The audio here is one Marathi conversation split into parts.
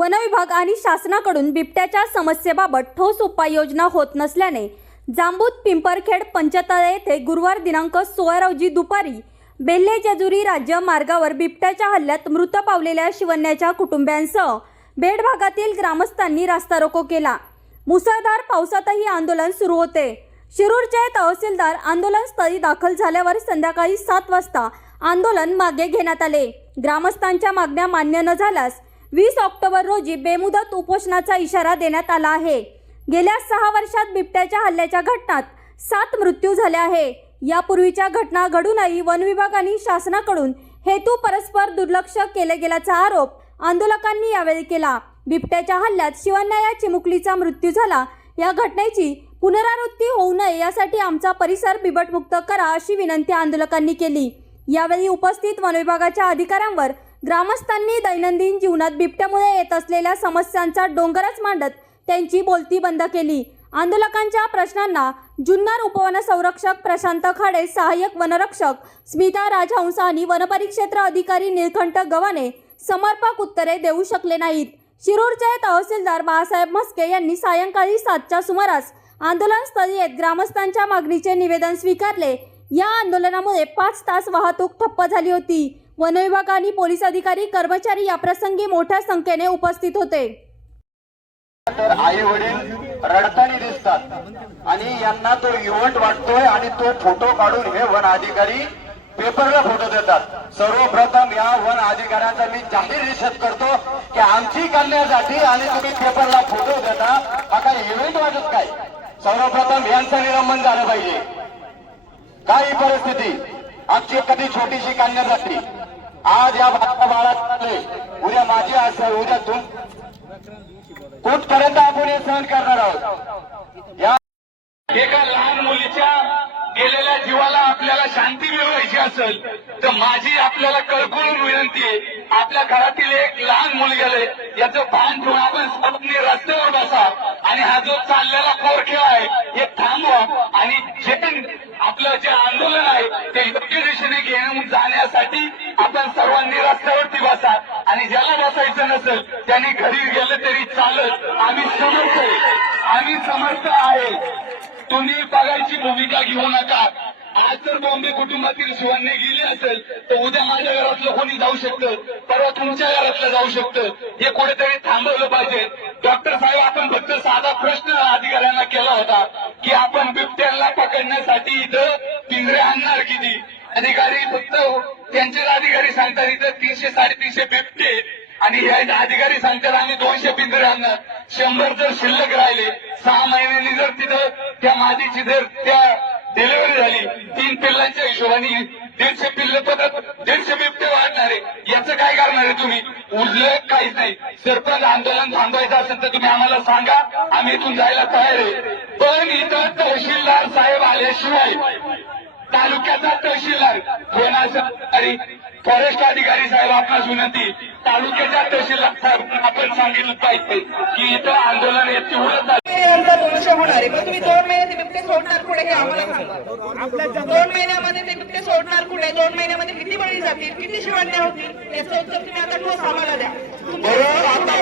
वनविभाग आणि शासनाकडून बिबट्याच्या समस्येबाबत ठोस उपाययोजना होत नसल्याने जांबूत पिंपरखेड पंचतळा येथे गुरुवार दिनांक सोळा रोजी दुपारी बेल्हे जेजुरी राज्य मार्गावर बिबट्याच्या हल्ल्यात मृत पावलेल्या शिवण्याच्या कुटुंबियांसह बेड भागातील ग्रामस्थांनी रास्ता रोको केला. मुसळधार पावसातही आंदोलन सुरू होते. शिरूरचे तहसीलदार आंदोलनस्थळी दाखल झाल्यावर संध्याकाळी सात वाजता आंदोलन मागे घेण्यात आले. ग्रामस्थांच्या मागण्या मान्य न झाल्यास वीस ऑक्टोबर रोजी बेमुदत उपोषणाचा इशारा देण्यात आला आहे. गेल्या सहा वर्षात बिबट्याच्या हल्ल्याच्या घटनात सात मृत्यू झाले आहे. यापूर्वीच्या घटना घडूनही वन विभाग आणि शासनाकडून हेतू परस्पर दुर्लक्ष केले गेल्याचा आरोप आंदोलकांनी यावेळी केला. बिबट्याच्या हल्ल्यात शिवण्या या चिमुकलीचा मृत्यू झाला. या घटनेची पुनरावृत्ती होऊ नये यासाठी आमचा परिसर बिबटमुक्त करा अशी विनंती आंदोलकांनी केली. यावेळी उपस्थित वनविभागाच्या अधिकाऱ्यांवर ग्रामस्थांनी दैनंदिन जीवनात बिबट्यामुळे येत असलेल्या समस्यांचा डोंगरच मांडत त्यांची बोलती बंद केली. आंदोलकांच्या प्रश्नांना जुन्नर उपवन संरक्षक प्रशांत खाडे सहाय्यक वनरक्षक स्मिता राजहंस आणि वनपरिक्षेत्र अधिकारी निळकंठ गव्हाणे समर्पक उत्तरे देऊ शकले नाहीत. शिरूरचे तहसीलदार बाळासाहेब म्हस्के यांनी सायंकाळी सातच्या सुमारास आंदोलनस्थळी येत ग्रामस्थांच्या मागणीचे निवेदन स्वीकारले. या आंदोलनामुळे पाच तास वाहतूक ठप्प झाली होती. वनविभाग आणि पोलीस अधिकारी कर्मचारी याप्रसंगी मोठ्या संख्येने उपस्थित होते. तर आई वडील रडताना दिसतात. आणि यांना तो इव्हेंट वाटतोय आणि तो फोटो काढून हे वन अधिकारी पेपरला फोटो देतात. सर्वप्रथम या वन अधिकाऱ्यांचा मी जाहीर निषेध करतो की आमची करण्यासाठी आणि तुम्ही पेपरला फोटो देता. हा काय इव्हेंट वाटत काय? सर्वप्रथम यांचं निलंबन झालं पाहिजे. काय ही परिस्थिती? आमची कधी छोटीशी कन्या जाती. आज या बाळा उद्या माझी असेल उद्या तुम कुठपर्यंत आपण हे सहन करणार आहोत? या एका लहान मुलीच्या गेलेल्या जीवाला आपल्याला शांती मिळवायची असेल तर माझी आपल्याला कळकळून विनंती आहे आपल्या घरातील एक लहान मुलग्याला याचं भान ठेवून आपण सर्वांनी रस्त्यावर बसा. आणि हा जो चाललेला कोरखेळ आहे हे आणि जे आपलं जे आंदोलन आहे ते योग्य दिशेने घेऊन जाण्यासाठी आपण सर्वांनी रस्त्यावरती बसा. आणि ज्याला बसायचं नसेल त्यांनी घरी गेलं तरी चालत. आम्ही समर्थ आम्ही समर्थ आहे. तुम्ही बघायची भूमिका घेऊ नका. आज जर बॉम्बे कुटुंबातील शिवांनी गेली असेल तर उद्या माझ्या घरातलं कोणी जाऊ शकतं? परवा तुमच्या घरातलं जाऊ शकतं. हे कुठेतरी थांबवलं पाहिजे. डॉक्टर साहेब आपण फक्त साधा प्रश्न अधिकाऱ्यांना केला होता की आपण बिबट्यांना पकडण्यासाठी इथं पिंजरे आणणार किती? अधिकारी फक्त त्यांचेच अधिकारी सांगतात इथं तीनशे साडेतीनशे बिबटे आणि या अधिकारी सांगतात आम्ही दोनशे पिंजरे आणणार. शंभर जर शिल्लक राहिले सहा महिन्यांनी जर तिथं त्या मादीची जर त्या डिलिव्हरी झाली तीन पिल्लांच्या हिशोबाने दीडशे पिल्ल परत दीडशे बिबटे वाढणारे आहे याचं काय करणार आहे तुम्ही उरलं काहीच नाही. सरपंच आंदोलन थांबवायचं असेल तर तुम्ही आम्हाला सांगा. आम्ही इथून जायला तयार आहे. पण इथं तहसीलदार साहेब आल्याशिवाय तालुक्याचा तहसीलदार कोणाचं आणि फॉरेस्ट अधिकारी साहेब आपणास विनंती. तालुक्याच्या तहसीलदार साहेब आपण सांगितलं पाहिजे की इथं आंदोलन हे तीव्र दोनशे होणार आहे. मग तुम्ही दोन महिने बिबटे सोडणार कुठे हे आम्हाला सांगा. दोन महिन्यामध्ये सोडणार कुठे? दोन महिन्यामध्ये किती बळी जातील? किती शिवण्या होतील? याचं उत्तर तुम्ही आता ठोस आम्हाला द्या. बरोबर आता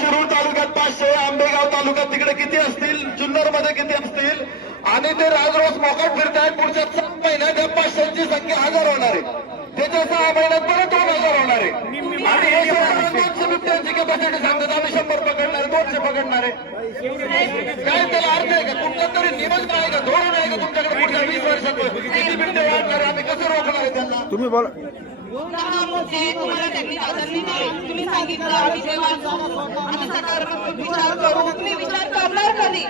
शिरूर तालुक्यात पाचशे आंबेगाव तालुक्यात तिकडे किती असतील? जुन्नरमध्ये किती असतील? आणि ते राजरोज मोकाट फिरतायत पुढच्या सहा महिन्यात या पाचशेची संख्या हजार होणार आहे. त्याच्या सहा महिन्यात परत दोन हजार होणार आहे. आणि हे दोनशे बिबट्यांची कॅपॅसिटी सांगतात. आम्ही शंभर पकडणार आहे, काय त्याला अर्थ आहे का? तुमचा तरी नियोजन आहे का? धोरण आहे का तुमच्याकडे? पुढच्या वीस वर्षात किती बिबटे वाढणार आम्ही कसं रोखणार आहे त्यांना? तुम्ही बोला. दहा मुद्दे तुम्हाला त्यांनी प्राधान्य दिले तुम्ही सांगितलं आम्ही तेव्हा आम्ही सकारात्मक विचार करू तुम्ही विचार करणार कधी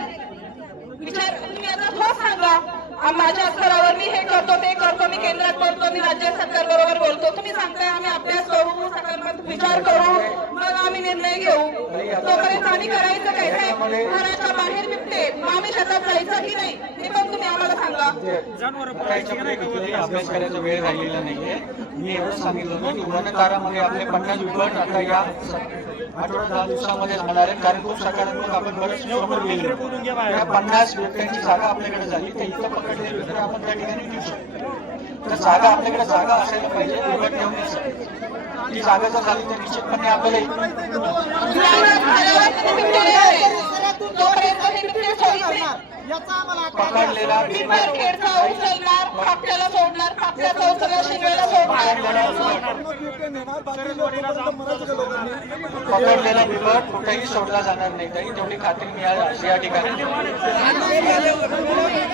विचार तुम्ही आता सांगा आ- माझ्या स्तरावर मी हे करतो ते करतो मी केंद्रात बोलतो मी राज्य सरकार बरोबर बोलतो तुम्ही सांगताय आम्ही अभ्यास करू सकारात्मक विचार करू मग आम्ही निर्णय घेऊ. तोपर्यंत करायचं काय? काय घराच्या बाहेर निघते. आम्ही शेतात जायचं की नाही? हे पण तुम्ही आम्हाला सांगा. त्याच्या पद्धतीने अभ्यास करायचा वेळ राहिलेला नाहीये. मी एवढं सांगितलं ना की वनकारामध्ये आपले पन्नास गट आता या आठवडा दहा दिवसामध्ये राहणार आहे कारण खूप सकारात्मक आपण बरेच समोर गेले या पन्नास बिबट्यांची जागा आपल्याकडे झाली. तर इथं पकडलेली बिबटे आपण त्या ठिकाणी घेऊ शकतो. तर जागा आपल्याकडे जागा असायला पाहिजे. बिबट ठेवण्यासाठी ती जागा जर झाली तर निश्चितपणे आपल्याला सोडणार पकडलेला सोडणार पकडलेला बिबट कुठेही सोडला जाणार नाही. तरी तेवढी खात्री मिळाली या ठिकाणी.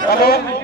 हॅलो?